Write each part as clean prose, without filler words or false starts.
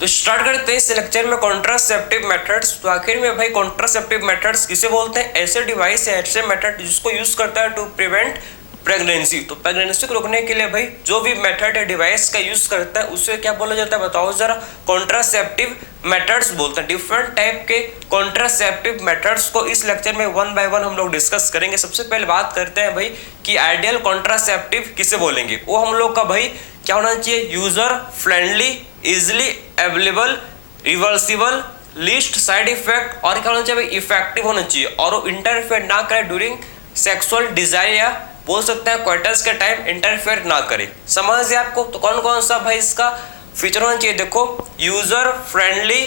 तो स्टार्ट करते हैं इस लेक्चर में कॉन्ट्रासेप्टिव मेथड्स। तो आखिर में भाई कॉन्ट्रासेप्टिव मेथड्स किसे बोलते हैं? ऐसे डिवाइस है, ऐसे मेथड जिसको यूज करता है टू प्रिवेंट प्रेगनेंसी। तो प्रेगनेंसी को रोकने के लिए भाई जो भी मेथड है डिवाइस का यूज करता है उसे क्या बोला जाता है बताओ जरा? कॉन्ट्रासेप्टिव मेथड्स बोलते हैं। डिफरेंट टाइप के कॉन्ट्रासेप्टिव मेथड्स को इस लेक्चर में वन बाय वन हम लोग डिस्कस करेंगे। सबसे पहले बात करते हैं भाई कि आइडियल कॉन्ट्रासेप्टिव किसे बोलेंगे। वो हम लोग का भाई क्या होना चाहिए? User friendly, easily available, reversible, least side effect और क्या होना चाहिए? इफेक्टिव होना चाहिए और वो इंटरफेयर ना करे ड्यूरिंग सेक्सुअल डिजायर, या बोल सकते हैं क्वार्टर्स के टाइम इंटरफेयर ना करे। समझ गए आपको? तो कौन कौन सा भाई इसका फीचर होना चाहिए? देखो, user friendly,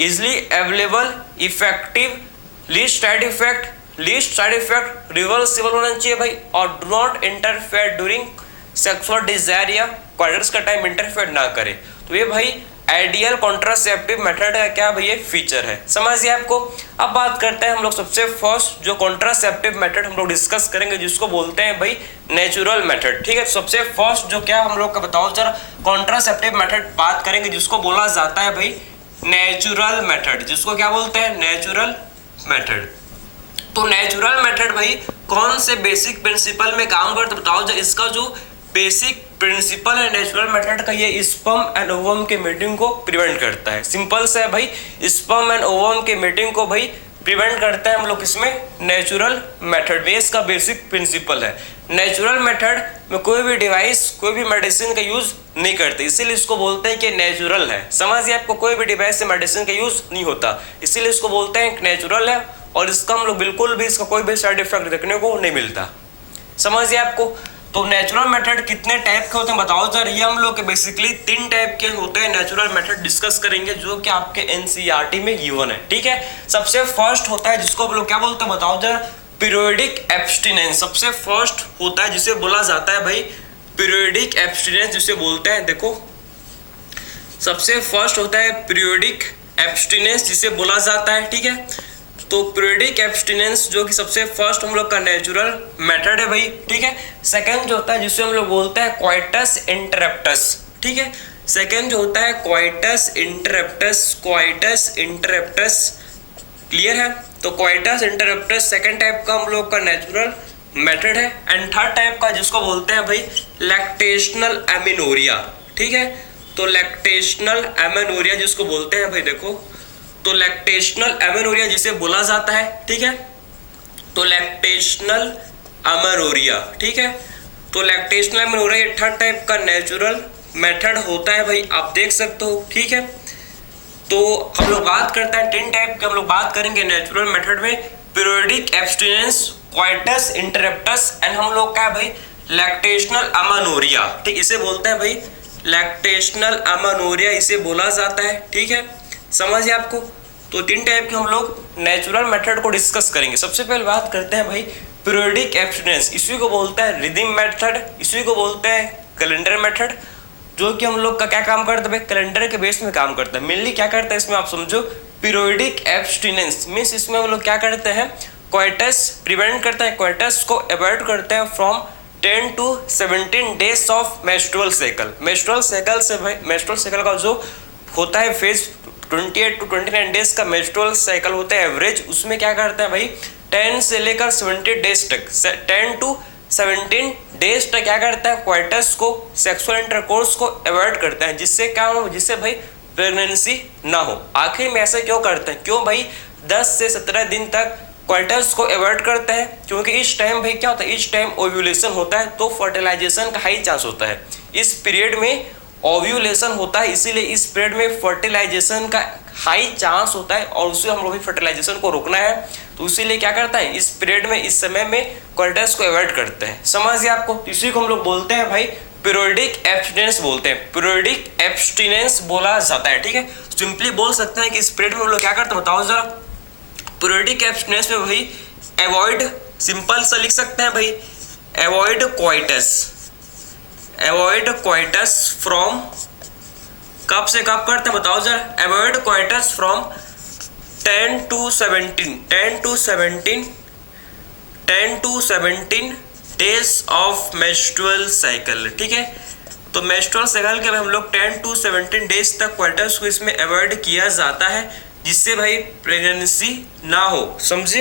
easily available, effective, least side effect, reversible होना चाहिए भाई, और do not interfere during sexual desire या क्वार्टर्स का टाइम इंटरफेयर ना करे। तो ये भाई आइडियल कॉन्ट्रासेप्टिव मेथड का क्या भैया फीचर है। समझिए आपको। अब बात करते हैं हम लोग सबसे फर्स्ट जो कॉन्ट्रासेप्टिव मेथड हम लोग डिस्कस करेंगे जिसको बोलते हैं भाई नेचुरल मेथड। ठीक है, सबसे फर्स्ट जो क्या हम लोग का बताओ जरा कॉन्ट्रासेप्टिव मेथड बात करेंगे जिसको बोला जाता है भाई नेचुरल मेथड। जिसको क्या बोलते हैं? Natural method. तो नेचुरल मेथड भाई कौन से बेसिक प्रिंसिपल में काम करते बताओ जरा? इसका जो बेसिक प्रिंसिपल है नेचुरल मेथड का, ये स्पर्म एंड ओवम के मीटिंग को प्रिवेंट करता है। सिंपल से है भाई, स्पर्म एंड ओवम के मीटिंग को भाई प्रिवेंट करता है हम लोग इसमें नेचुरल मेथड में। इसका बेसिक प्रिंसिपल है। नेचुरल मेथड में कोई भी डिवाइस, कोई भी मेडिसिन का यूज नहीं करते, इसीलिए इसको बोलते हैं कि नेचुरल है। समझिए आपको, कोई भी डिवाइस से मेडिसिन का यूज नहीं होता, इसीलिए इसको बोलते हैं नेचुरल है। और इसका हम लोग बिल्कुल भी इसका कोई भी साइड इफेक्ट देखने को नहीं मिलता। समझिए आपको। तो नेचुरल मेथड कितने टाइप के होते हैं बताओ जरा? ये हम लोग के बेसिकली 3 टाइप के होते हैं नेचुरल मेथड डिस्कस करेंगे जो कि आपके एनसीईआरटी में गिवन है। ठीक है, सबसे फर्स्ट होता है जिसको हम लोग क्या बोलते हैं बताओ जरा? Periodic abstinence. सबसे फर्स्ट होता है जिसे बोला जाता है भाई पीरियोडिक एब्स्टिनेंस, जिसे बोलते हैं देखो सबसे फर्स्ट होता है पीरियोडिक एब्स्टिनेंस जिसे बोला जाता है। ठीक है, तो पीरियोडिक एब्स्टिनेंस जो कि सबसे फर्स्ट हम लोग का नेचुरल मेथड है भाई। ठीक है, सेकंड जो होता है जिसे हम लोग बोलते हैं क्वाइटस इंटरप्टस। ठीक है, सेकंड जो होता है क्वाइटस इंटरप्टस। क्लियर है? तो क्वाइटस इंटरप्टस सेकंड टाइप का हम लोग का नेचुरल मेथड है। एंड थर्ड टाइप का जिसको बोलते हैं भाई लैक्टेशनल एमेनोरिया। ठीक है, तो लैक्टेशनल एमेनोरिया जिसको बोलते हैं भाई देखो, तो लैक्टेशनल एमेनोरिया जिसे बोला जाता है। ठीक है, तो लैक्टेशनल एमेनोरिया। ठीक है, तो लैक्टेशनल एमेनोरिया ये थर्ड टाइप का नेचुरल मेथड होता है भाई, आप देख सकते हो। ठीक है, तो हम लोग बात करते हैं 10 टाइप के हम लोग बात करेंगे नेचुरल मेथड में। Periodic abstinence, coitus interruptus and हम लोग क्या भाई लैक्टेशनल एमेनोरिया। ठीक, इसे बोलते हैं भाई लैक्टेशनल एमेनोरिया, इसे बोला जाता है। ठीक है, समझिए आपको। तो 3 टाइप के हम लोग नेचुरल मेथड को डिस्कस करेंगे। सबसे पहले बात करते हैं भाई पीरियोडिक एब्स्टिनेंस। इसी को बोलते हैं रिदम मेथड, इसी को बोलते हैं कैलेंडर मेथड, जो कि हम लोग का क्या काम करता है? कैलेंडर के बेस में काम करता है। मेनली क्या करता है इसमें आप समझो, पीरियोडिक एब्स्टिनेंस मीन्स इसमें हम लोग क्या करते हैं? क्वाइटस प्रिवेंट करता है, क्वाइटस को अवॉइड करते हैं from 10 to 17 days of menstrual cycle. Menstrual cycle से भाई मेंस्ट्रुअल साइकिल का जो होता है फेज 28 to 29 डेज का मेंस्ट्रुअल साइकिल होता है एवरेज, उसमें क्या करता है भाई 10 से लेकर 70 डेज तक, 10 to 17 डेज तक क्या करता है? क्वाइटस को, सेक्सुअल इंटरकोर्स को अवॉइड करता है, जिससे क्या हो? जिससे भाई प्रेगनेंसी ना हो। आखिर में ऐसा क्यों करते हैं? क्यों भाई 10 से 17 दिन तक क्वाइटस को अवॉइड करते हैं? क्योंकि इस टाइम भाई क्या होता है? इस टाइम ओव्यूलेशन होता है, तो फर्टिलाइजेशन का हाई चांस होता है। इस पीरियड में ओव्यूलेशन होता है, इसीलिए इस पीरियड में फर्टिलाइजेशन का हाई चांस होता है और उसे हम लोग भी फर्टिलाइजेशन को रोकना है, तो इसीलिए क्या करता है? इस पीरियड में, इस समय में क्वार्टर्स को अवॉइड करते हैं। समझिए आपको। इसी को हम लोग बोलते हैं भाई पीरियोडिक एब्स्टिनेंस बोलते हैं, पीरियोडिक एब्स्टिनेंस बोला जाता है। ठीक है, सिंपली बोल सकते हैं कि इस पीरियड में हम लोग क्या करते हैं बताओ जरा? पीरियोडिक एब्स्टिनेंस में भाई अवॉइड, सिंपल सा लिख सकते हैं भाई अवॉइड क्वाइटस फ्रॉम, कब से कब करते हैं बताओ जरा? Avoid coitus from 10 to 17 days of menstrual cycle. ठीक है, तो मेंस्ट्रुअल साइकिल के हम लोग 10 to 17 डेज तक क्वार्टर्स को इसमें अवॉइड किया जाता है, जिससे भाई प्रेगनेंसी ना हो, समझे।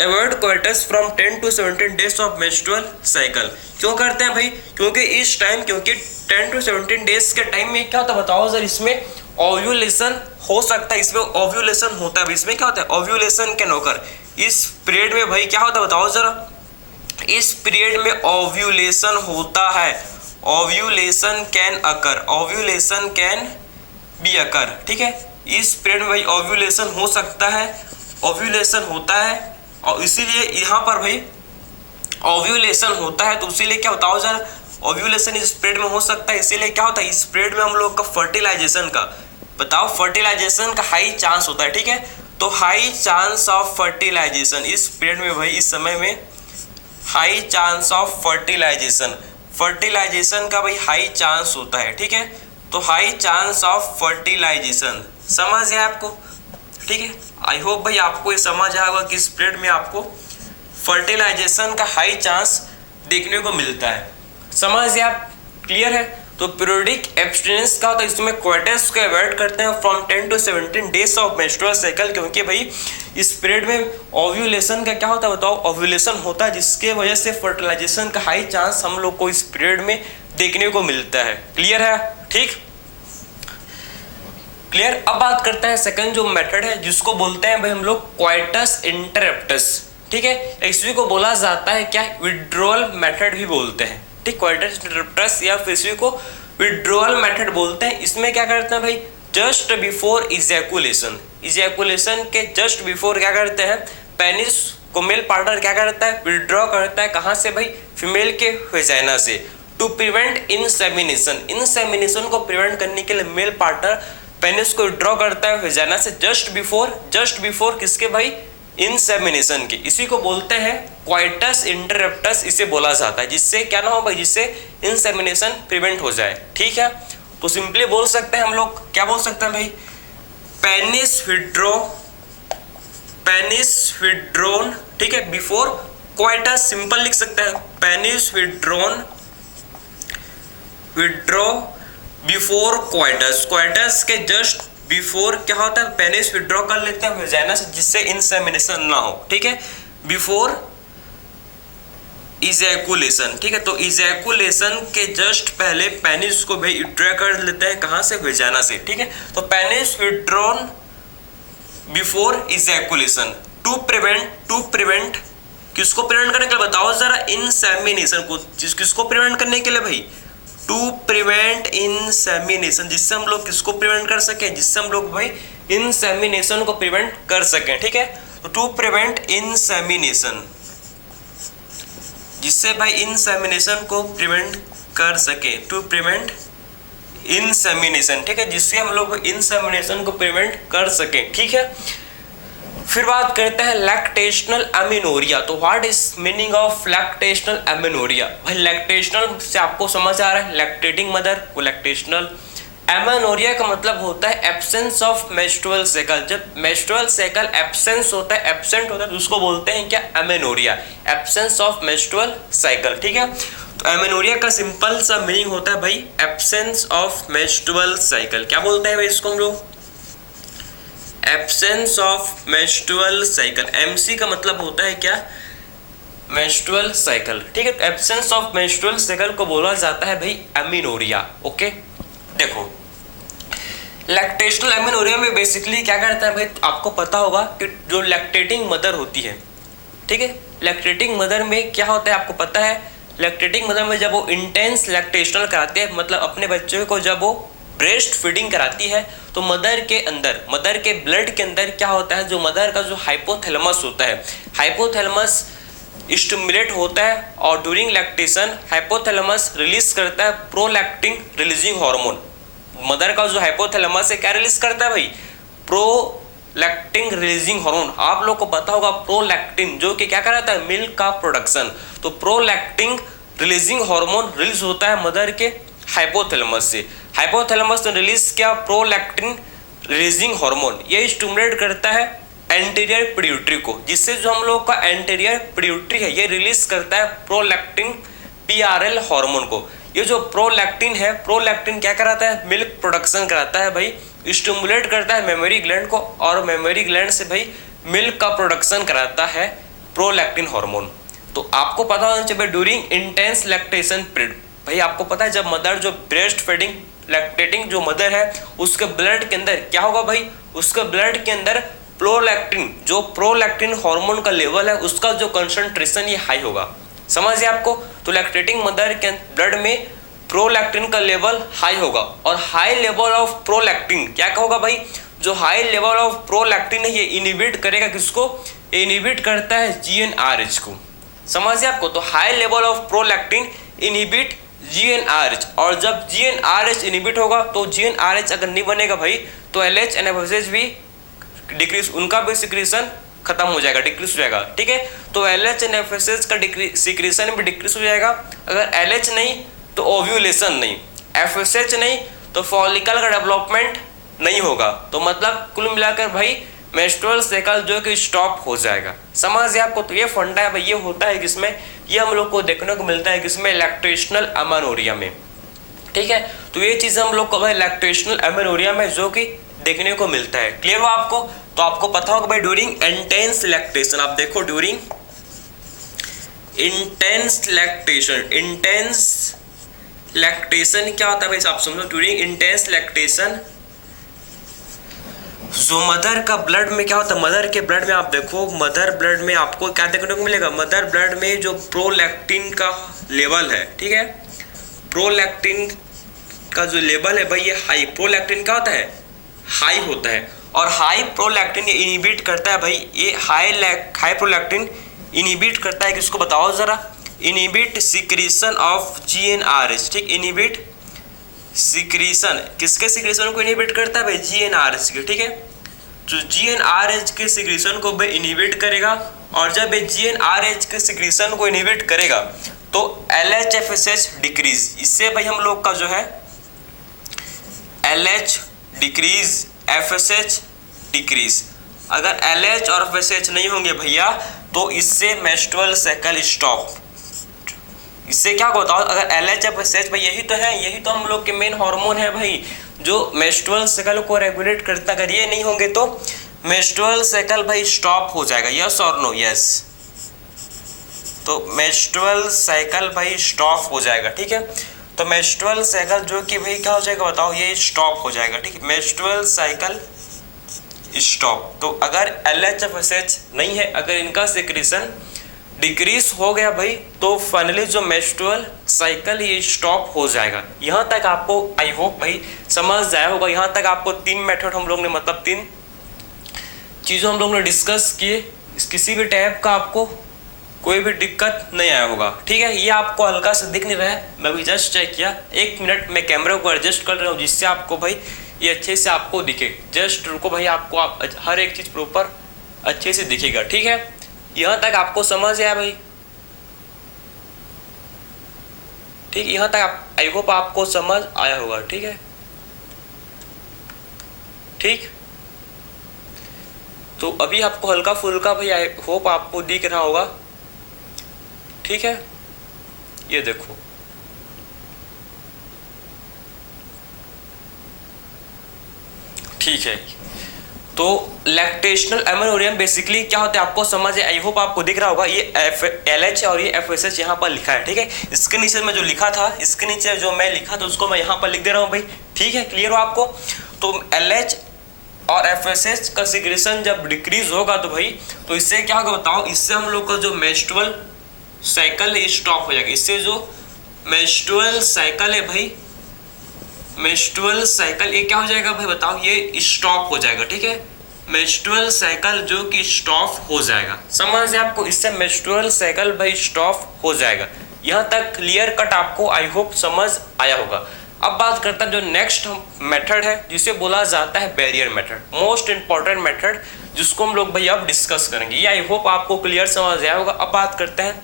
Avoid quarters from 10 to 17 days of menstrual cycle. क्यों करते हैं भाई? क्योंकि इस टाइम 10 to 17 डेज के टाइम में क्या होता है बताओ सर, इसमें ओव्यूलेशन हो सकता है, इसमें ओव्यूलेशन होता है। इसमें क्या होता है? ओव्यूलेशन कैन ओकर। इस पीरियड में भाई क्या होता है बताओ जरा, इस पीरियड में ओव्यूलेशन होता है। Ovulation can occur, ovulation can be occur, ठीक है। इस पीरियड में भाई ओव्यूलेशन हो सकता है, ओव्यूलेशन होता है, और इसीलिए यहाँ पर भाई ओव्यूलेशन होता है, तो इसीलिए क्या होता है जरा, ओव्यूलेशन इस पीरियड में हो सकता है, इसीलिए क्या होता है इस पीरियड में हम लोग का फर्टिलाइजेशन का, बताओ, फर्टिलाइजेशन का हाई चांस होता है, ठीक है। तो हाई चांस ऑफ फर्टिलाइजेशन इस पीरियड में भाई, इस समय में high chance of fertilisation, fertilisation का भाई हाई चांस होता है, ठीक है। तो हाई चांस ऑफ फर्टिलाइजेशन, समझ है आपको, ठीक है। आई होप भाई आपको ये समझ आएगा कि इस पीरियड में आपको फर्टिलाइजेशन का हाई चांस देखने को मिलता है, समझ है आप, क्लियर है। तो पीरियोडिक एब्स्टिनेंस का होता है, इसमें क्वार्टर्स को अवॉइड करते हैं from 10 to 17 days of menstrual cycle, क्योंकि भाई इस पीरियड में ओव्यूलेशन का क्या होता है बताओ, ओव्यूलेशन होता है, जिसके वजह से फर्टिलाइजेशन का हाई चांस हम लोग को इस पीरियड में देखने को मिलता है, क्लियर है, ठीक, क्लियर। अब बात करते हैं सेकंड जो मेथड है, जिसको बोलते हैं भाई हम लोग क्वाइटस इंटरप्टस, ठीक है। इसी को बोला जाता है क्या, विड्रॉल मेथड भी बोलते हैं, ठीक, क्वाइटस इंटरप्टस या फिर इसी को विड्रॉल मेथड बोलते हैं। इसमें क्या करते हैं भाई, जस्ट बिफोर इजैकुलेशन, इजैकुलेशन के जस्ट बिफोर क्या करते हैं, पेनिस को मेल पार्टनर क्या करता है, विड्रॉ करता है, कहाँ से भाई, फीमेल के वेजाइना से, टू प्रिवेंट इंसेमिनेशन, इंसेमिनेशन को प्रिवेंट करने के लिए मेल पार्टनर पेनिस को विड्रॉ करता है वेजाइना से जस्ट बिफोर किसके भाई, इंसेमिनेशन के। इसी को बोलते हैं क्वाइटस इंटरप्टस, इसे बोला जाता है, जिससे क्या ना हो भाई, जिससे इंसेमिनेशन प्रिवेंट हो जाए, ठीक है। तो सिंपली बोल सकते हैं हम लोग, क्या बोल सकते हैं भाई, पेनिस विड्रॉन, ठीक है, बिफोर क्वाइटस, सिंपल लिख सकते हैं, penis withdraw before coitus, coitus के जस्ट बिफोर क्या होता है, पेनिस विड्रॉ कर लेते हैं वेजाइना से, जिससे इंसेमिनेशन ना हो, ठीक है, बिफोर इजैकुलेशन, ठीक है। तो इजैकुलेशन के जस्ट पहले पेनिस को भाई विड्रॉ कर लेते हैं, कहाँ से, वेजाइना से, ठीक है। तो penis withdrawn before ejaculation to prevent किसको प्रिवेंट करने के लिए बताओ जरा, इंसेमिनेशन को, किसको प्रिवेंट करने के लिए भाई, टू प्रिवेंट इंसेमिनेशन, जिससे हम लोग किसको प्रिवेंट कर सके, जिससे हम लोग भाई इंसेमिनेशन को प्रिवेंट कर सकें, ठीक है। तो टू प्रिवेंट इंसेमिनेशन, जिससे भाई इंसेमिनेशन को प्रिवेंट कर सके, टू प्रिवेंट इंसेमिनेशन, ठीक है, जिससे हम लोग इंसेमिनेशन को प्रिवेंट कर सके, ठीक है। फिर बात करते हैं लैक्टेशनल एमेनोरिया। तो what is meaning of lactational amenorrhoea? भाई लैक्टेशनल से आपको समझ आ रहा है, लैक्टेटिंग मदर को लैक्टेशनल। एमेनोरिया का मतलब होता है एब्सेंस ऑफ मेंस्ट्रुअल साइकिल। जब मेंस्ट्रुअल साइकिल एब्सेंस होता है, एब्सेंट होता है, तो उसको बोलते हैं क्या, amenorrhoea, absence of menstrual cycle, ठीक है। तो एमेनोरिया का सिंपल सा मीनिंग होता है भाई एब्सेंस ऑफ मेंस्ट्रुअल साइकिल। क्या बोलते हैं भाई इसको हम लोग, absence of menstrual cycle. MC का मतलब होता है क्या, मेंस्ट्रुअल साइकिल, ठीक है। एब्सेंस ऑफ मेंस्ट्रुअल साइकिल को बोला जाता है भाई एमेनोरिया, ओके। देखो लैक्टेशनल एमेनोरिया में बेसिकली क्या करता है भाई, आपको पता होगा कि जो लैक्टेटिंग मदर होती है, ठीक है, लैक्टेटिंग मदर में क्या होता है आपको पता है, लैक्टेटिंग मदर में जब वो इंटेंस लैक्टेशनल कराती है, मतलब अपने बच्चे को जब वो ब्रेस्ट फीडिंग कराती है, तो मदर के अंदर, मदर के ब्लड के अंदर क्या होता है, जो मदर का जो हाइपोथैलेमस होता है, हाइपोथैलेमस स्टिमुलेट होता है, और ड्यूरिंग लैक्टेशन हाइपोथैलेमस रिलीज करता है प्रोलैक्टिन रिलीजिंग हार्मोन। मदर का जो हाइपोथैलेमस है क्या रिलीज करता है भाई, प्रोलैक्टिन रिलीजिंग हार्मोन। आप लोग को पता होगा प्रोलैक्टिन जो कि क्या कराता है, मिल्क का प्रोडक्शन। तो प्रोलैक्टिन रिलीजिंग हार्मोन रिलीज होता है मदर के हाइपोथैलेमस से। हाइपोथैलेमस ने रिलीज किया प्रोलैक्टिन रिलीजिंग हार्मोन, ये स्टिमुलेट करता है एंटीरियर पिट्यूटरी को, जिससे जो हम लोग का एंटीरियर पिट्यूटरी है ये रिलीज करता है प्रोलैक्टिन पीआरएल हार्मोन को। ये जो प्रोलैक्टिन है, प्रोलैक्टिन क्या कराता है, मिल्क प्रोडक्शन कराता है भाई, स्टिमुलेट करता है मेमोरी ग्लैंड को, और मेमोरी ग्लैंड से भाई मिल्क का प्रोडक्शन कराता है प्रोलैक्टिन हार्मोन। तो आपको पता होना चाहिए ड्यूरिंग इंटेंस लैक्टेशन पीरियड, भाई आपको पता है जब मदर जो ब्रेस्ट फीडिंग लैक्टेटिंग जो मदर है उसके ब्लड के अंदर क्या होगा भाई, उसके ब्लड के अंदर प्रोलैक्टिन, जो प्रोलैक्टिन हार्मोन का लेवल है उसका जो कंसंट्रेशन ये हाई होगा। समझ गए आपको? तो लैक्टेटिंग मदर के ब्लड में प्रोलैक्टिन का लेवल हाई होगा, और हाई लेवल ऑफ प्रोलैक्टिन क्या होगा भाई, जो हाई लेवल ऑफ प्रोलैक्टिन है ये इनहिबिट करेगा किसको, इनहिबिट करता है जीएनआरएच को। समझ गए आपको? तो high level of prolactin inhibit GnRH, और जब जीएनआरएच इनहिबिट होगा तो जीएनआरएच अगर नहीं बनेगा भाई तो एलएच एंड एफएसएच भी डिक्रीज, उनका भी सिक्रीशन खत्म हो जाएगा, डिक्रीज हो जाएगा। ठीक है, तो एलएच एंड एफएसएच का सिक्रीशन भी डिक्रीज हो जाएगा। अगर एलएच नहीं तो ओव्यूलेशन नहीं, एफएसएच नहीं तो फॉलिकल का डेवलपमेंट नहीं होगा। तो मतलब कुल मिलाकर भाई मेंस्ट्रुअल साइकिल जो कि स्टॉप हो जाएगा। समझ गए आपको? तो ये फंडा है भाई, ये होता है किसमें, ये हम लोग को देखने को मिलता है किसमें, लैक्टेशनल अमेनोरिया में। ठीक है, तो ये चीज़ हम लोग को भाई लैक्टेशनल अमेनोरिया में जो कि देखने को मिलता है। क्लियर हो आपको? तो आपको पता होगा भाई ड्यूरिंग इंटेंस लैक्टेशन, आप देखो during intense lactation, intense lactation क्या होता है भाई आप समझो, ड्यूरिंग इंटेंस लैक्टेशन जो मदर का ब्लड में क्या होता है, मदर के ब्लड में आप देखो, मदर ब्लड में आपको क्या देखने को मिलेगा, मदर ब्लड में जो प्रोलैक्टिन का लेवल है, ठीक है, प्रोलैक्टिन का जो लेवल है भाई ये हाई, प्रोलैक्टिन क्या होता है, हाई होता है, और हाई प्रोलैक्टिन ये इनहिबिट करता है भाई, ये हाई प्रोलैक्टिन इनहिबिट करता है किसको बताओ जरा, इनहिबिट सिक्रीशन ऑफ जीएनआरएच। ठीक, इनहिबिट सिक्रीशन, किसके सिक्रीशन को इनहिबिट करता है भाई, जीएनआरएच के। ठीक है, तो जीएनआरएच के सिक्रीशन को भाई इनहिबिट करेगा, और जब ये जीएनआरएच के सिक्रीशन को इनहिबिट करेगा तो एलएचएफएसएच डिक्रीज, इससे भाई हम लोग का जो है एलएच डिक्रीज, एफएसएच डिक्रीज। अगर एलएच और एफएसएच नहीं होंगे भैया तो इससे मेंस्ट्रुअल साइकिल स्टॉप, इससे क्या होता है, अगर एलएच एफएसएच भाई यही तो है, यही तो हम लोग के मेन हार्मोन है भाई जो मेंस्ट्रुअल साइकिल को रेगुलेट करता, अगर ये नहीं होंगे तो मेंस्ट्रुअल साइकिल भाई स्टॉप हो जाएगा। यस और नो? यस, तो मेंस्ट्रुअल साइकिल भाई स्टॉप हो जाएगा। ठीक है, तो मेंस्ट्रुअल साइकिल जो कि भाई क्या हो जाएगा बताओ, ये स्टॉप हो जाएगा। ठीक है, मेंस्ट्रुअल साइकिल स्टॉप। तो अगर एलएचएफएसएच नहीं है, अगर इनका सिक्रीशन डिक्रीज हो गया भाई तो फाइनली जो मेंस्ट्रुअल साइकिल ये स्टॉप हो जाएगा। यहाँ तक आपको आई होप भाई समझ आया होगा। यहाँ तक आपको 3 मेथड हम लोग ने, मतलब 3 चीज़ों हम लोग ने डिस्कस किए, किसी भी टाइप का आपको कोई भी दिक्कत नहीं आया होगा। ठीक है, ये आपको हल्का से दिख नहीं रहा है, मैं भी जस्ट चेक किया, 1 मिनट मैं कैमरे को एडजस्ट कर रहा हूँ जिससे आपको भाई ये अच्छे से आपको दिखे। जस्ट रुको भाई, आपको आप हर एक चीज़ प्रॉपर अच्छे से दिखेगा। ठीक है, यहाँ तक आपको समझ आया भाई? ठीक, यहाँ तक आप आई होप आपको समझ आया होगा। ठीक है, ठीक, तो अभी आपको हल्का फुल्का भाई आई होप आपको दिख रहा होगा। ठीक है, ये देखो, ठीक है, तो लैक्टेशनल अमेनोरिया बेसिकली क्या होता है आपको समझ है, आई होप आपको दिख रहा होगा। ये एलएच और ये एफएसएच यहाँ पर लिखा है। ठीक है, इसके नीचे में जो लिखा था, इसके नीचे जो मैं लिखा था उसको मैं यहाँ पर लिख दे रहा हूँ भाई। ठीक है, क्लियर हो आपको? तो एलएच और एफएसएच का सिक्रीशन जब डिक्रीज होगा तो भाई तो इससे क्या होगा बताओ, इससे हम लोग का जो मेंस्ट्रुअल साइकिल है स्टॉप हो जाएगा। इससे जो मेंस्ट्रुअल साइकिल है भाई, मेंस्ट्रुअल साइकिल ये क्या हो जाएगा भाई बताओ, ये स्टॉप हो जाएगा। ठीक है, मेंस्ट्रुअल साइकिल जो कि स्टॉप हो जाएगा। समझ है आपको? इससे मेंस्ट्रुअल साइकिल भाई स्टॉप हो जाएगा। यहाँ तक क्लियर कट आपको आई होप समझ आया होगा। अब बात करता है जो नेक्स्ट मेथड है जिसे बोला जाता है barrier method, most important method जिसको हम लोग भाई अब डिस्कस करेंगे। ये आई होप आपको क्लियर समझ आया होगा। अब बात करते हैं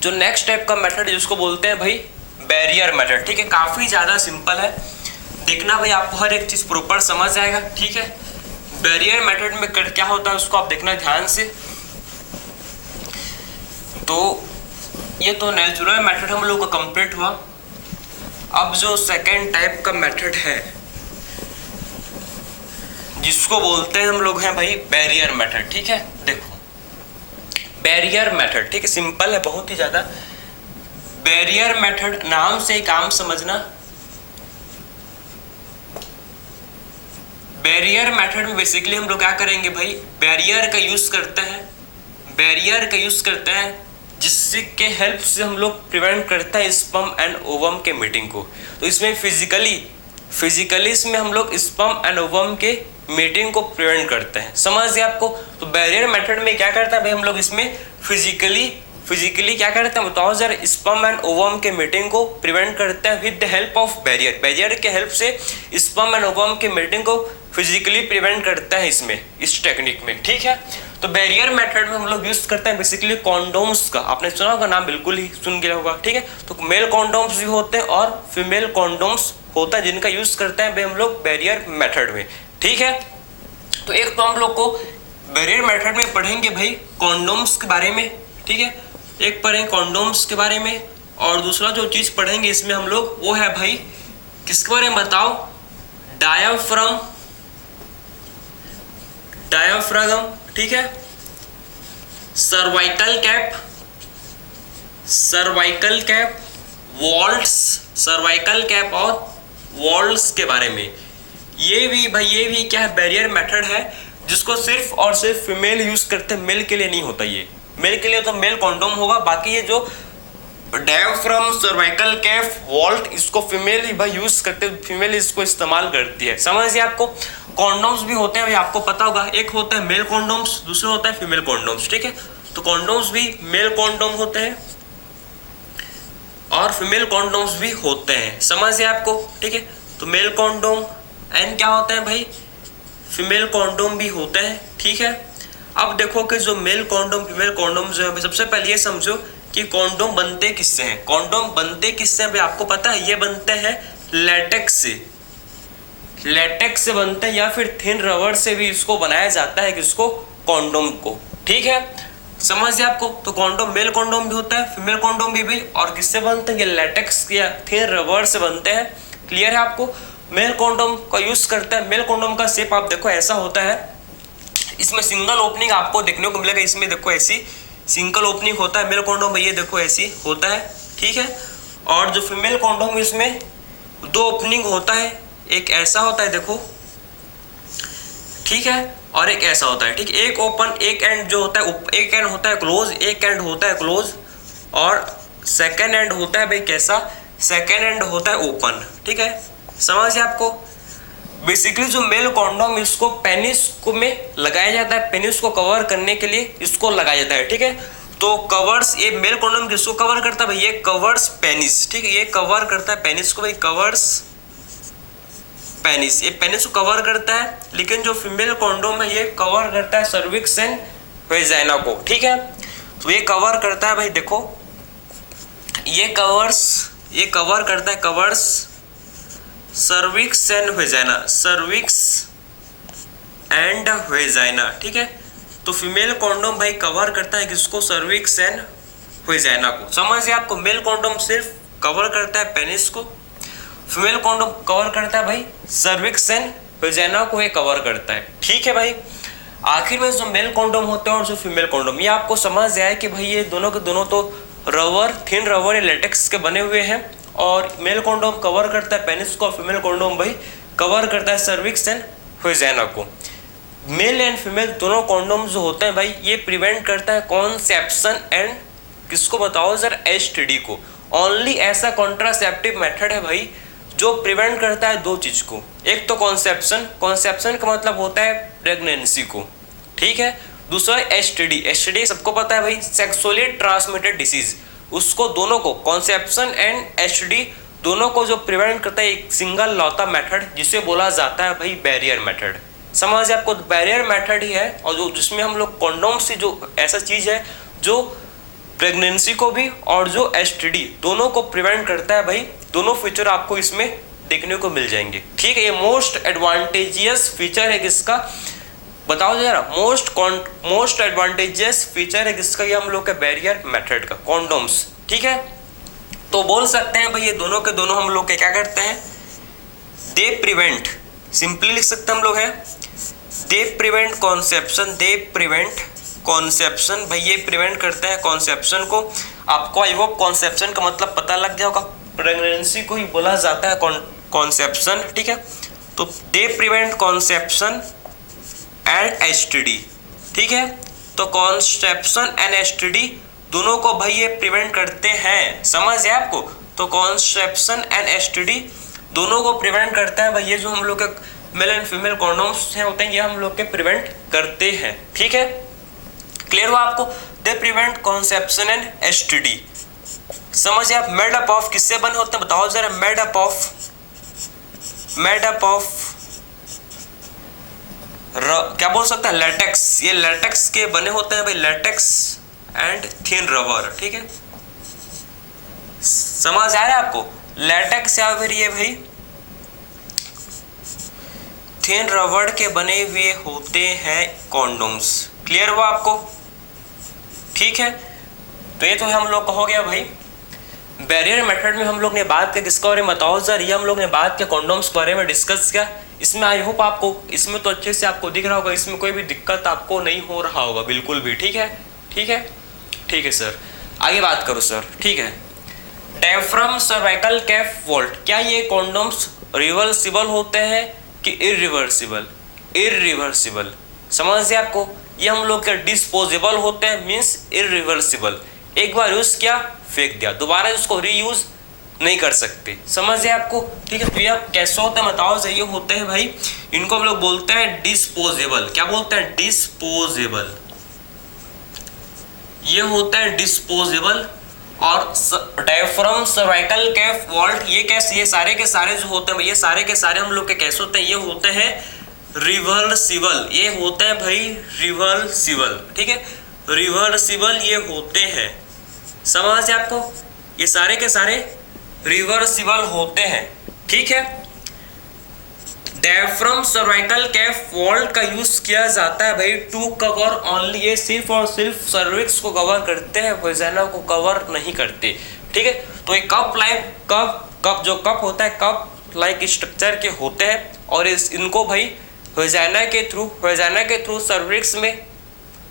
जो नेक्स्ट टाइप का मेथड जिसको बोलते हैं भाई बैरियर मेथड। ठीक है, काफी ज्यादा सिंपल है, देखना भाई आपको हर एक चीज प्रॉपर समझ आएगा। ठीक है, बैरियर मेथड में क्या होता है उसको आप देखना ध्यान से। तो ये तो नेचुरल मेथड हम लोग का कंप्लीट हुआ। अब जो सेकेंड टाइप का मेथड है जिसको बोलते हैं हम लोग हैं भाई बैरियर मेथड। ठीक है, देखो बैरियर मेथड, ठीक है, सिंपल है बहुत ही ज्यादा। बैरियर मेथड नाम से ही काम समझना। बैरियर मेथड में बेसिकली हम लोग क्या करेंगे भाई, बैरियर का यूज करते हैं, बैरियर का यूज करते हैं जिससे के हेल्प से हम लोग प्रिवेंट करते हैं स्पर्म एंड ओवम के मीटिंग को। तो इसमें फिजिकली इसमें हम लोग स्पर्म एंड ओवम के मीटिंग को प्रिवेंट करते हैं। समझ गए आपको। तो बैरियर मेथड में क्या करता है भाई, हम लोग इसमें फिजिकली क्या करते हैं बताओ जरा, स्पर्म एंड ओवम के मीटिंग को प्रिवेंट करते हैं with the help of barrier. Barrier के हेल्प से स्पर्म एंड ओवम के मीटिंग को फिजिकली प्रिवेंट करता है इसमें, इस टेक्निक में। ठीक है, तो बैरियर मेथड में हम लोग यूज करते हैं बेसिकली कॉन्डोम्स का। आपने सुना होगा नाम, बिल्कुल ही सुन गया होगा। ठीक है, तो मेल कॉन्डोम्स भी होते हैं और फीमेल कॉन्डोम्स होता है जिनका यूज करते हैं भाई हम लोग बैरियर मेथड में। ठीक है, तो एक तो हम लोग को बैरियर मेथड में पढ़ेंगे भाई कॉन्डोम्स के बारे में। ठीक है, एक पढ़ेंगे कॉन्डोम्स के बारे में, और दूसरा जो चीज पढ़ेंगे इसमें हम लोग वो है भाई किसके बारे में बताओ, डायाफ्राम। ठीक है, cervical cap, vaults, cervical cap और वॉल्ट्स के बारे में। ये भी क्या है, बैरियर मेथड है जिसको सिर्फ और सिर्फ फीमेल यूज करते हैं, मेल के लिए नहीं होता। ये मेल के लिए तो मेल कॉन्डोम होगा, बाकी ये जो डायाफ्राम, सर्वाइकल कैप, वॉल्ट इसको फीमेल ही भाई यूज करते हैं, फीमेल इसको इस्तेमाल करती है। समझिए आपको। कॉन्डोम्स भी होते हैं भाई, आपको पता होगा, एक होता है मेल कॉन्डोम्स, दूसरा होता है फीमेल कॉन्डोम्स। ठीक है, तो कॉन्डोम्स भी मेल कॉन्डोम होते हैं और फीमेल कॉन्डोम्स भी होते हैं। समझिए आपको। ठीक है, तो मेल कॉन्डोम एंड क्या होता है भाई, फीमेल कॉन्डोम भी होते हैं। ठीक है, अब देखो कि जो मेल कॉन्डोम फीमेल कॉन्डोम जो है, सबसे पहले ये समझो कि कॉन्डोम बनते किससे हैं। कॉन्डोम बनते किससे हैं भाई, आपको पता है, ये बनते हैं लेटेक्स से बनते हैं, या फिर थिन रबर से भी इसको बनाया जाता है किसको, कॉन्डोम को। ठीक है, समझिए आपको। तो कॉन्डोम मेल कॉन्डोम भी होता है, फीमेल कॉन्डोम भी और किससे बनते हैं, ये लेटेक्स या थिन रबर से बनते हैं। क्लियर है आपको। मेल कॉन्डोम का यूज करता है, मेल कॉन्डोम का शेप आप देखो ऐसा होता है, इसमें सिंगल ओपनिंग आपको देखने को मिलेगा, इसमें देखो ऐसी सिंगल ओपनिंग होता है मेल कॉन्डोम में, ये देखो ऐसी होता है। ठीक है, और जो फीमेल कॉन्डोम इसमें दो ओपनिंग होता है, एक ऐसा होता है देखो, ठीक है, और एक ऐसा होता है। ठीक, एक ओपन, एक एंड जो होता है, एक एंड होता है क्लोज, एक एंड होता है क्लोज, और सेकेंड एंड होता है भाई कैसा, सेकेंड एंड होता है ओपन। ठीक है, समझिए आपको। बेसिकली जो मेल कॉन्डोम इसको पेनिस को में लगाया जाता है, पेनिस को कवर करने के लिए इसको लगाया जाता है। ठीक है, तो कवर्स, ये मेल कॉन्डोम किसको कवर करता है भाई, ये कवर्स पेनिस। ठीक है, ये कवर करता है पेनिस को भाई, कवर्स पेनिस, ये पेनिस को कवर करता है। लेकिन जो फीमेल कॉन्डोम है ये कवर करता है सर्विक्स एंड वेजाइना को। ठीक है, तो ये कवर करता है भाई, देखो ये कवर करता है, covers cervix and vagina, cervix and vagina. ठीक है, तो फीमेल कॉन्डोम भाई कवर करता है किसको, सर्विक्स एंड वेजाइना को। समझिए आपको। मेल कॉन्डोम सिर्फ कवर करता है पेनिस को, फीमेल कॉन्डोम कवर करता है भाई सर्विक्स एंड वेजाइना को, ये कवर करता है। ठीक है भाई, आखिर में जो मेल कॉन्डोम होते हैं और जो फीमेल कॉन्डोम, ये आपको समझ जाए कि भाई ये दोनों के दोनों तो रबर, थिन रबर या लेटेक्स के बने हुए हैं, और मेल कॉन्डोम कवर करता है पेनिस को, और फीमेल कॉन्डोम भाई कवर करता है सर्विक्स एंड वेजाइना को। मेल एंड फीमेल दोनों कॉन्डोम जो होते हैं भाई, ये प्रिवेंट करता है कॉन्सेप्शन एंड किसको बताओ सर, एसटीडी को। ओनली ऐसा कॉन्ट्रासेप्टिव मेथड है भाई जो प्रिवेंट करता है दो चीज को, एक तो कॉन्सेप्शन का मतलब होता है प्रेगनेंसी को। ठीक है, दूसरा एसटीडी सबको पता है भाई, सेक्सुअली ट्रांसमिटेड डिसीज, उसको दोनों को, कॉन्सेप्शन एंड एसटीडी दोनों को जो प्रिवेंट करता है एक सिंगल लौता मेथड, जिसे बोला जाता है भाई बैरियर मेथड। समझ आपको, बैरियर मेथड ही है, और जो जिसमें हम लोग कॉन्डोम से जो ऐसा चीज है जो प्रेगनेंसी को भी और जो एसटीडी दोनों को प्रिवेंट करता है भाई, दोनों फीचर आपको इसमें देखने को मिल जाएंगे। ठीक है, ये मोस्ट एडवांटेजियस फीचर है किसका, बताओ जरा, मोस्ट एडवांटेजियस फीचर है किसका, ये हम लोग का बैरियर मेथड का, कॉन्डोम्स। ठीक है, तो बोल सकते हैं भाई ये दोनों के दोनों हम लोग के क्या करते हैं, दे प्रिवेंट, सिंपली लिख सकते हैं हम लोग है they prevent conception, they prevent conception, भाई ये प्रिवेंट करते हैं कॉन्सेप्शन को। आपको आई होप कॉन्सेप्शन का मतलब पता लग जाएगा, प्रेगनेंसी को ही बोला जाता है कॉन्सेप्शन, ठीक है। तो they prevent conception and STD, ठीक है। तो कॉन्सेप्शन एंड एसटीडी दोनों को भाई ये प्रिवेंट करते हैं, समझ है आपको। तो कॉन्सेप्शन एंड एसटीडी दोनों को प्रिवेंट करता है भाई, ये जो हम लोग के मेल एंड फीमेल कॉन्डोम्स हैं होते हैं ये हम लोग के प्रिवेंट करते हैं, ठीक है। क्लियर हुआ आपको, they prevent conception and STD. समझिए आप, मेड अप ऑफ किससे बने होते हैं बताओ जरा, मेड अप ऑफ क्या बोल सकते हैं, लेटेक्स, ये लेटेक्स के बने होते हैं भाई, लेटेक्स एंड थिन रबर, ठीक है। समझ आ रहा है आपको, लेटेक्स या फिर ये भाई थिन रबर के बने हुए होते हैं कॉन्डोम्स। क्लियर हुआ आपको, ठीक है। तो ये तो हम लोग हो गया भाई बैरियर मेथड में हम लोग ने बात किया किसके बारे में बताओ सर, ये हम लोग ने बात किया कॉन्डोम्स के बारे में डिस्कस किया। इसमें आई होप आपको इसमें तो अच्छे से आपको दिख रहा होगा, इसमें कोई भी दिक्कत आपको नहीं हो रहा होगा बिल्कुल भी, ठीक है, ठीक है, ठीक है सर। आगे बात करो सर, ठीक है। डायफ्राम सर्वाइकल कैप वॉल्ट, क्या ये कॉन्डोम्स रिवर्सिबल होते हैं कि इरिवर्सिबल, इरिवर्सिबल, समझिए आपको। ये हम लोग के डिस्पोजेबल होते हैं, मीन्स इरिवर्सिबल, एक बार यूज किया फेंक दिया, दोबारा उसको रीयूज नहीं कर सकते, समझिए आपको, ठीक है। तो ये कैसे होता है बताओ सर, ये होते हैं भाई, इनको हम लोग बोलते हैं डिस्पोजेबल, क्या बोलते हैं, डिस्पोजेबल, ये होता है डिस्पोजेबल। और डायफ्राम सर्वाइकल कैप वॉल्ट, ये कैसे, ये सारे के सारे जो होते हैं ये सारे के सारे हम लोग के कैसे होते हैं, ये होते हैं रिवर्सिबल, ये होते हैं भाई रिवर्सिबल, ठीक है, रिवर्सिबल ये होते हैं, समझ आपको, ये सारे के सारे रिवर्सिबल होते हैं, ठीक है। डायफ्राम सर्वाइकल कैप वॉल्ट का यूज किया जाता है भाई टू कवर ओनली, ये सिर्फ और सिर्फ सर्विक्स को कवर करते हैं, वेजाइना को कवर नहीं करते, ठीक है। तो एक कप लाइक कप जो कप होता है कप लाइक स्ट्रक्चर के होते हैं, और इनको भाई वेजाइना के थ्रू सर्विक्स में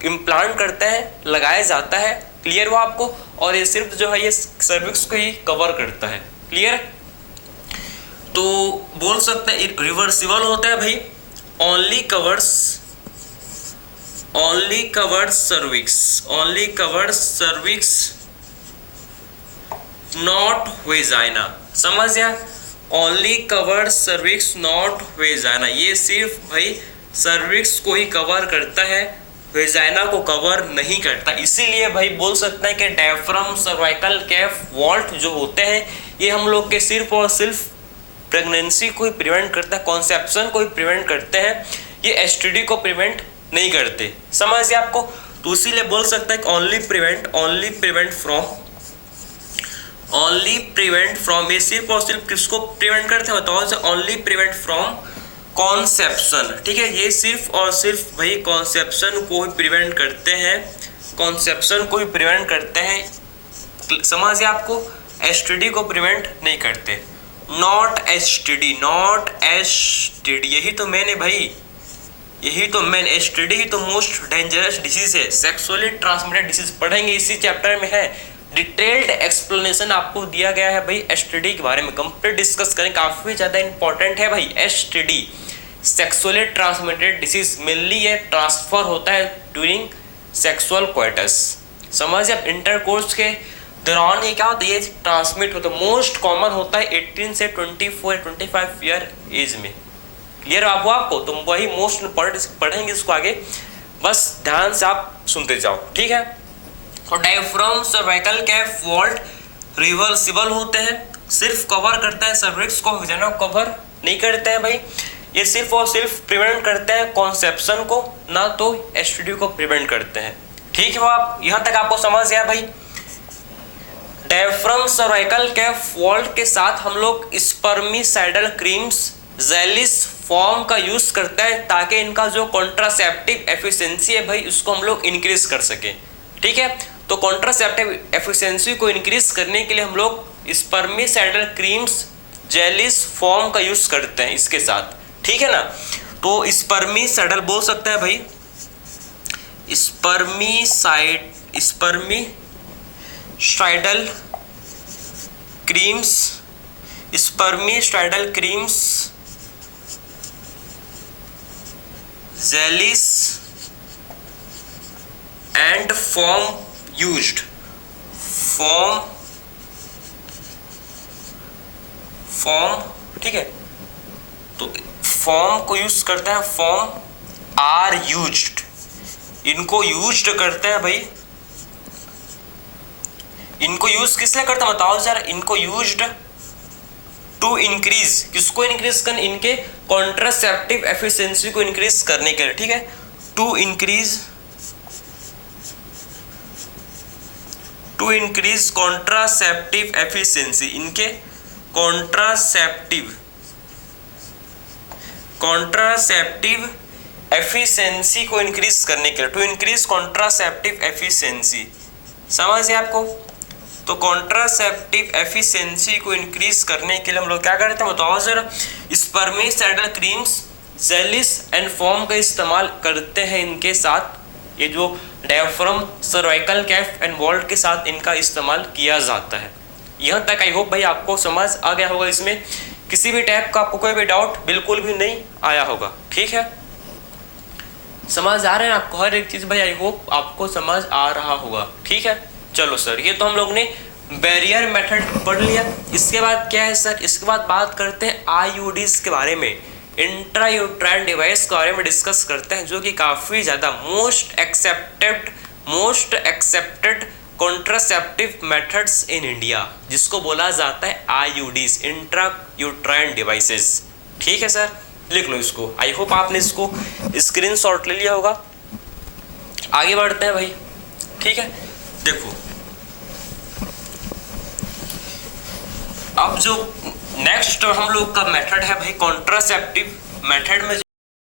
इम्प्लांट करते हैं, लगाया जाता है, क्लियर हुआ आपको। और ये सिर्फ जो है ये सर्विक्स को ही कवर करता है, क्लियर। तो बोल सकते हैं रिवर्सिबल होता है भाई, only covers cervix not vagina, समझ गया, only cover cervix not vagina, ये सिर्फ भाई सर्विक्स को ही कवर करता है, वेजाइना को कवर नहीं करता। इसीलिए भाई बोल सकते हैं कि डायफ्राम सर्वाइकल कैप वॉल्ट जो होते हैं ये हम लोग के सिर्फ और सिर्फ प्रेगनेंसी को ही प्रिवेंट करता है, कॉन्सेप्शन को ही प्रिवेंट करते हैं, ये एसटीडी को प्रिवेंट नहीं करते, समझिए आपको। तो इसीलिए बोल सकते हैं कि ओनली प्रिवेंट फ्रॉम, ये सिर्फ और सिर्फ किसको प्रिवेंट करते हैं बताओ, ओनली प्रिवेंट फ्रॉम कॉन्सेप्शन, ठीक है, ये सिर्फ और सिर्फ भाई कॉन्सेप्शन को ही प्रिवेंट करते हैं, कॉन्सेप्शन को ही प्रिवेंट करते हैं, समझिए आपको, एसटीडी को प्रिवेंट नहीं करते। नॉट एसटीडी, यही तो मैंने भाई, यही तो मैंने, एसटीडी ही तो मोस्ट डेंजरस डिसीज है, सेक्सुअली ट्रांसमिटेड डिसीज, पढ़ेंगे इसी चैप्टर में है, डिटेल्ड एक्सप्लेनेशन आपको दिया गया है भाई एसटीडी के बारे में, कंप्लीट डिस्कस करें, काफी ज्यादा इंपॉर्टेंट है भाई STD, sexually transmitted disease, mainly ये ट्रांसफर होता है ड्यूरिंग सेक्सुअल क्वाइटस, समझिए आप, इंटरकोर्स के दौरान ये क्या होता है, ये ट्रांसमिट होता है, मोस्ट कॉमन होता है 18 से 24-25 ईयर एज में, क्लियर आपको, तो वही मोस्ट इंपॉर्टेंट पढ़ेंगे इसको आगे, बस ध्यान से आप सुनते जाओ, ठीक है। तो diaphragm cervical cap vault reversible होते हैं, सिर्फ कवर करता है सर्विक्स को, वेजाइना को कवर नहीं करते हैं भाई, ये सिर्फ और सिर्फ प्रिवेंट करते हैं कॉन्सेप्शन को, ना तो एसटीडी को प्रिवेंट करते हैं, ठीक है। वो आप यहाँ तक आपको समझ गया भाई। डायफ्राम सर्वाइकल कैप वॉल्ट के साथ हम लोग स्पर्मिसाइडल क्रीम्स, जेलिस फॉर्म का यूज करते हैं ताकि इनका जो कॉन्ट्रासेप्टिव एफिशिएंसी है भाई उसको हम लोग इंक्रीज कर सके, ठीक है। तो कॉन्ट्रासेप्टिव एफिशिएंसी को इंक्रीज करने के लिए हम लोग स्पर्मिसाइडल क्रीम्स, जेलीस, फोम का यूज करते हैं इसके साथ, ठीक है ना। तो स्पर्मिसाइडल बोल सकते हैं भाई, spermicidal creams, jellies and foam used, form, ठीक है। तो फॉर्म को यूज करते हैं, फॉर्म आर यूज्ड, इनको यूज्ड करते हैं भाई। इनको यूज किस लिए करते हैं बताओ जरा। इनको यूज्ड टू इंक्रीज, किसको इंक्रीज करने, इनके कॉन्ट्रासेप्टिव एफिशिएंसी को इंक्रीज करने के लिए, ठीक है। टू इंक्रीज कॉन्ट्रासेप्टिव एफिशिएंसी, इनके कॉन्ट्रासेप्टिव एफिशिएंसी को इंक्रीज करने के लिए, टू इंक्रीज कॉन्ट्रासेप्टिव एफिशिएंसी, समझ है आपको। तो कॉन्ट्रासेप्टिव एफिशिएंसी को इंक्रीज करने के लिए हम लोग क्या करते हैं बताओ जरा। Spermicidal creams, jellies and foam का इस्तेमाल करते हैं इनके साथ। ये जो diaphragm, cervical cap and vault के साथ इनका इस्तेमाल किया जाता है। यहाँ तक आई होप भाई आपको समझ आ गया होगा। इसमें किसी भी टाइप का आपको कोई भी डाउट बिल्कुल भी नहीं आया होगा, ठीक है। समझ आ रहे हैं आपको हर एक चीज भाई, आई होप आपको समझ आ रहा होगा, ठीक है। चलो सर, ये तो हम लोग ने बैरियर मेथड पढ़ लिया। इसके बाद क्या है सर, इसके बाद बात करते हैं आईयूडीज के बारे में, इंट्रायूट्राइन डिवाइस के बारे में डिस्कस करते हैं, जो कि काफ़ी ज़्यादा most accepted contraceptive methods in India, जिसको बोला जाता है आईयूडीज, इंट्रायूट्राइन डिवाइसेस, ठीक है सर। लिख लो इसको, आई होप आपने इसको स्क्रीनशॉट ले लिया होगा। आगे बढ़ते हैं भाई, ठीक है। देखो अब जो नेक्स्ट हम लोग का मेथड है भाई, कॉन्ट्रासेप्टिव मेथड में